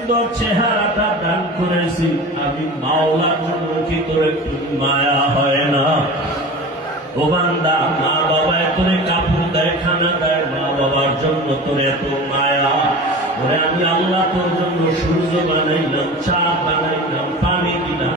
সুন্দর চেহারাটা দান করেছি, আমি মাওলার জন্য কি তোর একটু মায়া হয় না? ও বান্দা, মা বাবা তোরে কাপড় দেয়, খানা দেয়, মা বাবার জন্য তোর এত মায়া। ওরে আমি আল্লাহ তোর জন্য সূর্য বানাই